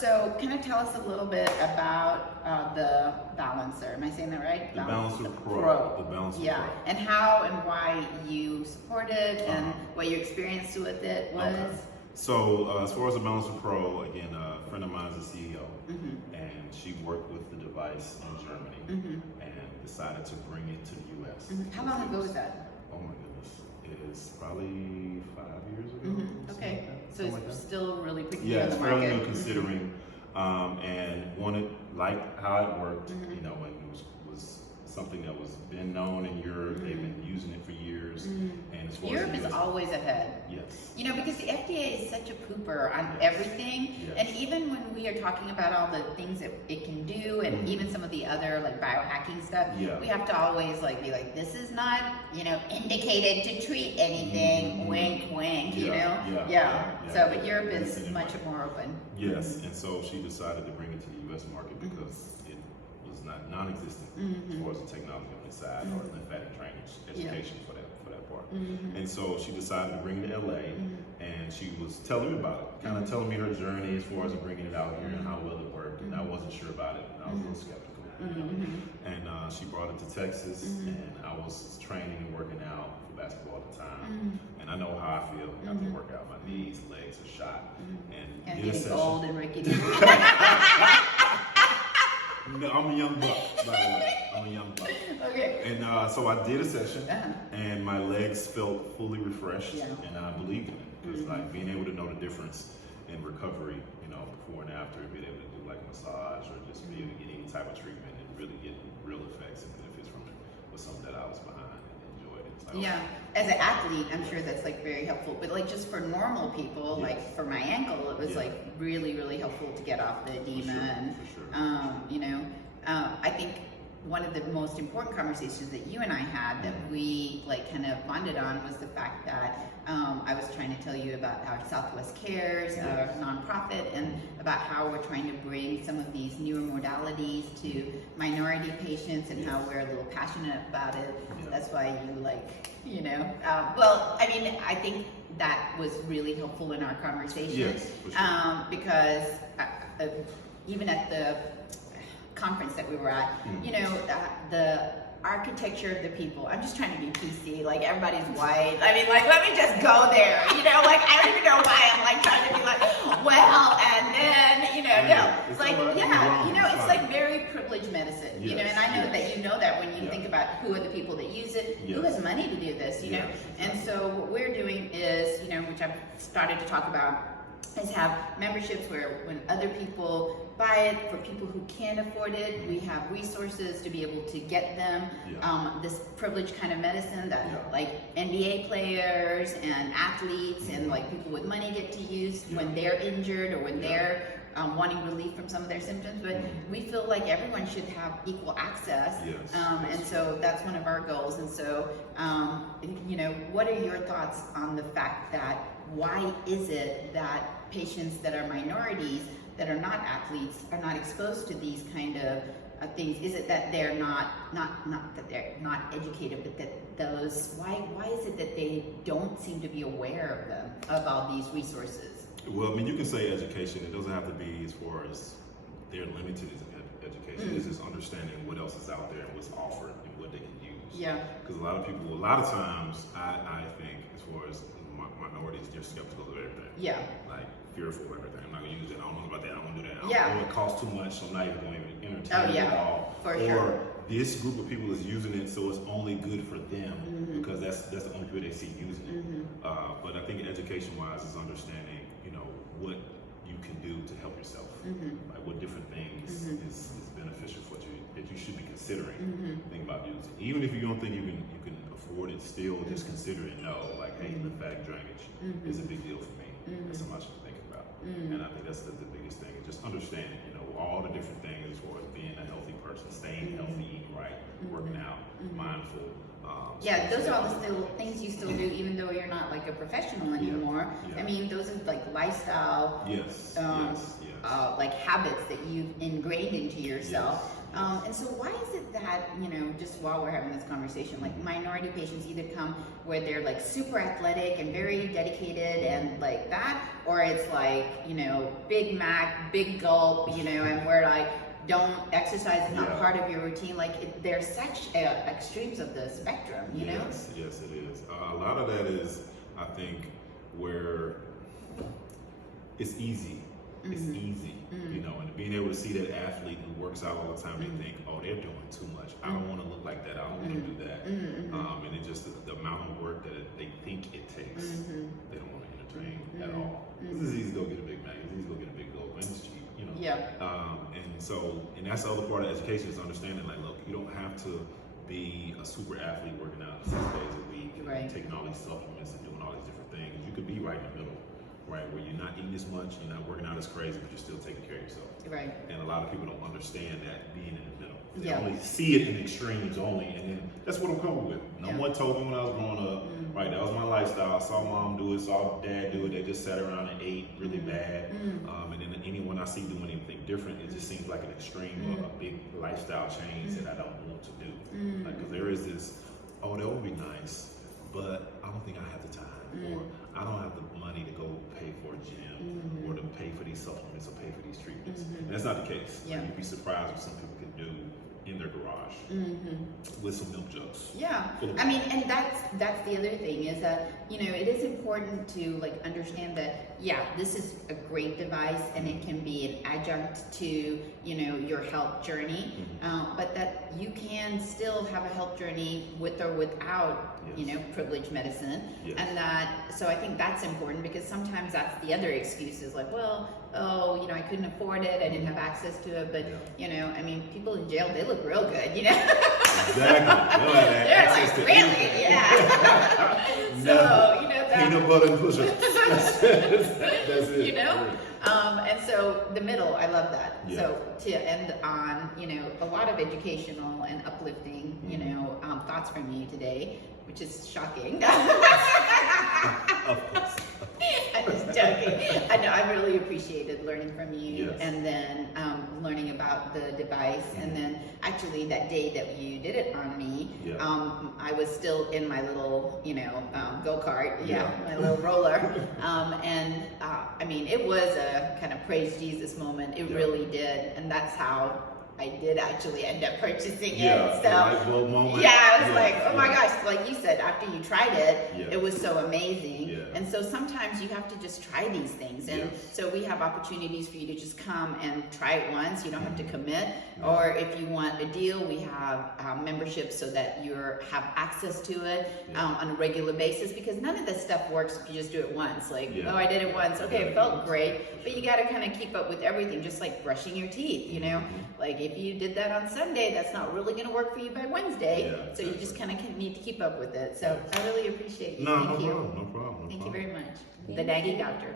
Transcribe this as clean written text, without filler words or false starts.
So can you tell us a little bit about the Balancer? Am I saying that right? The Ballancer Pro. The Ballancer yeah. Pro. And how and why you support it and what your experience with it was? Okay. So as far as the Ballancer Pro, again, a friend of mine is the CEO, and she worked with the device in Germany and decided to bring it to the U.S. How long ago was that? Oh my goodness, it's probably 5 years ago. Okay, so something it's like still really quick. yeah, it's fairly market. new considering, and wanted, liked how it worked, you know, and it was something that was been known in Europe. They've been using it for years, and as far Europe as is always ahead. yes, You know, because the FDA is such a pooper on everything, and even when we are talking about all the things that it can do, and even some of the other like biohacking stuff, we have to always like be like, this is not, you know, indicated to treat anything. Wink, wink. You know, So, but Europe is much more open. Yes, and so she decided to bring it to the U.S. market because it was not non-existent as far as the technology on the side or lymphatic drainage education for that part. And so she decided to bring it to LA, and she was telling me about it, kind of telling me her journey as far as bringing it out here and how well it worked. And I wasn't sure about it, and I was a little skeptical. And she brought it to Texas, and I was training and working out for basketball at the time. And I know how I feel after the workout. My knees, legs are shot. And getting old and rickety. No, I'm a young buck, by the way. I'm a young buck. Okay. And so I did a session, and my legs felt fully refreshed, and I believed in it. Because like being able to know the difference in recovery, you know, before and after, being able to do like massage or just be able to get any type of treatment and really get real effects and benefits from it was something that I was behind and enjoyed it. So, as an athlete, I'm sure that's like very helpful. But like just for normal people, like for my ankle, it was like really, really helpful to get off the edema. And you know, I think one of the most important conversations that you and I had that we like kind of bonded on was the fact that I was trying to tell you about our Southwest Cares, our nonprofit, and about how we're trying to bring some of these newer modalities to minority patients and how we're a little passionate about it. That's why you like, you know, well, I mean, I think that was really helpful in our conversation because even at the conference that we were at, you know, the architecture of the people, I'm just trying to be PC, like everybody's white. I mean, like, let me just go there, you know, like, I don't even know why I'm like trying to be like, well, and then, you know, no, it's like, you know, it's like very privileged medicine, you know, and I know that you know that when you think about who are the people that use it, who has money to do this, you know, and so what we're doing is, you know, which I've started to talk about, is have memberships where when other people buy it, for people who can't afford it, we have resources to be able to get them this privileged kind of medicine that like NBA players and athletes and like people with money get to use when they're injured or when they're wanting relief from some of their symptoms. But we feel like everyone should have equal access, and so that's one of our goals. And so, you know, what are your thoughts on the fact that why is it that patients that are minorities, that are not athletes, are not exposed to these kind of things? Is it that they're not that they're not educated, but that those, why is it that they don't seem to be aware of them, of all these resources? Well, I mean, you can say education. It doesn't have to be as far as they're limited as education. It's just understanding what else is out there and what's offered and what they can use. Because a lot of people, a lot of times, I think, as far as minorities, they're skeptical of everything. Like fearful of everything. I'm not gonna use it. I don't know about that. I don't want to do that. Oh, it costs too much, so I'm not even going to entertain it at all. Or this group of people is using it, so it's only good for them because that's the only people they see using it. But I think education-wise is understanding, you know, what you can do to help yourself. Like what different things is beneficial for you that you should be considering. Think about using. Even if you don't think you can afford it, still just consider it. Know, like, hey, lymphatic drainage is a big deal for me. That's something I should think about. And I think that's the biggest thing. Just understanding, you know, all the different things as far as being a healthy person, staying healthy, eating right, working out, mindful. Those are all the still things you still do, even though you're not like a professional anymore. I mean, those are like lifestyle, like habits that you've ingrained into yourself. Yes. And so why is it that, you know, just while we're having this conversation, like minority patients either come where they're like super athletic and very dedicated and like that, or it's like, you know, Big Mac, big gulp, you know, and where like don't exercise is not part of your routine. Like there's such extremes of the spectrum, you know? Yes, it is. A lot of that is, I think, where it's easy. It's easy, you know, and being able to see that athlete who works out all the time, they think, oh, they're doing too much. I don't want to look like that. I don't want to do that. And it just, the amount of work that they think it takes, they don't want to entertain at all. It's easy to go get a Big Mac. It's easy to go get a big goal, and it's cheap, you know. And that's the other part of education is understanding, like, look, you don't have to be a super athlete working out 6 days a week and taking all these supplements and doing all these different things. You could be right in the middle. Right, where you're not eating as much, you're not working out as crazy, but you're still taking care of yourself. Right. And a lot of people don't understand that being in the middle. They only see it in extremes only, and then that's what I'm comfortable with. No one told me when I was growing up, right, that was my lifestyle. I saw mom do it, saw dad do it. They just sat around and ate really bad. And then anyone I see doing anything different, it just seems like an extreme or a big lifestyle change that I don't want to do. Like, because there is this, oh, that would be nice, but I don't think I have the time. Or I don't have the money to go pay for a gym or to pay for these supplements or pay for these treatments. And that's not the case. Like, you'd be surprised what some people can do in their garage with some milk jugs. I mean, and that's the other thing is that, you know, it is important to like understand that, this is a great device and it can be an adjunct to, you know, your health journey, but that you can still have a health journey with or without, you know, privileged medicine. And that, so I think that's important because sometimes that's the other excuse is like, well, oh, you know, I couldn't afford it, I didn't have access to it, but you know, I mean, people in jail, they look real good, you know? Exactly. They're like, really? So, you know, that, peanut butter and push-ups. That's it. You know? And so the middle, I love that. So to end on, you know, a lot of educational and uplifting, you know, thoughts from you today, which is shocking. I'm just joking. I know, I really appreciated learning from you and then learning about the device. And then actually that day that you did it on me, I was still in my little, you know, go-kart, my little roller. I mean, it was a kind of praise Jesus moment. It really did. And that's how I did actually end up purchasing it. So I was like, oh my gosh, like you said, after you tried it, it was so amazing. And so sometimes you have to just try these things. And so we have opportunities for you to just come and try it once. You don't have to commit. Or if you want a deal, we have memberships so that you have access to it on a regular basis, because none of this stuff works if you just do it once. Like, oh, I did it once. Okay, it felt great. But you got to kind of keep up with everything, just like brushing your teeth, you know? Like if you did that on Sunday, that's not really going to work for you by Wednesday. So you just kind of need to keep up with it. So I really appreciate you. Thank you. No problem. Thank you very much. The Nagging Doctor.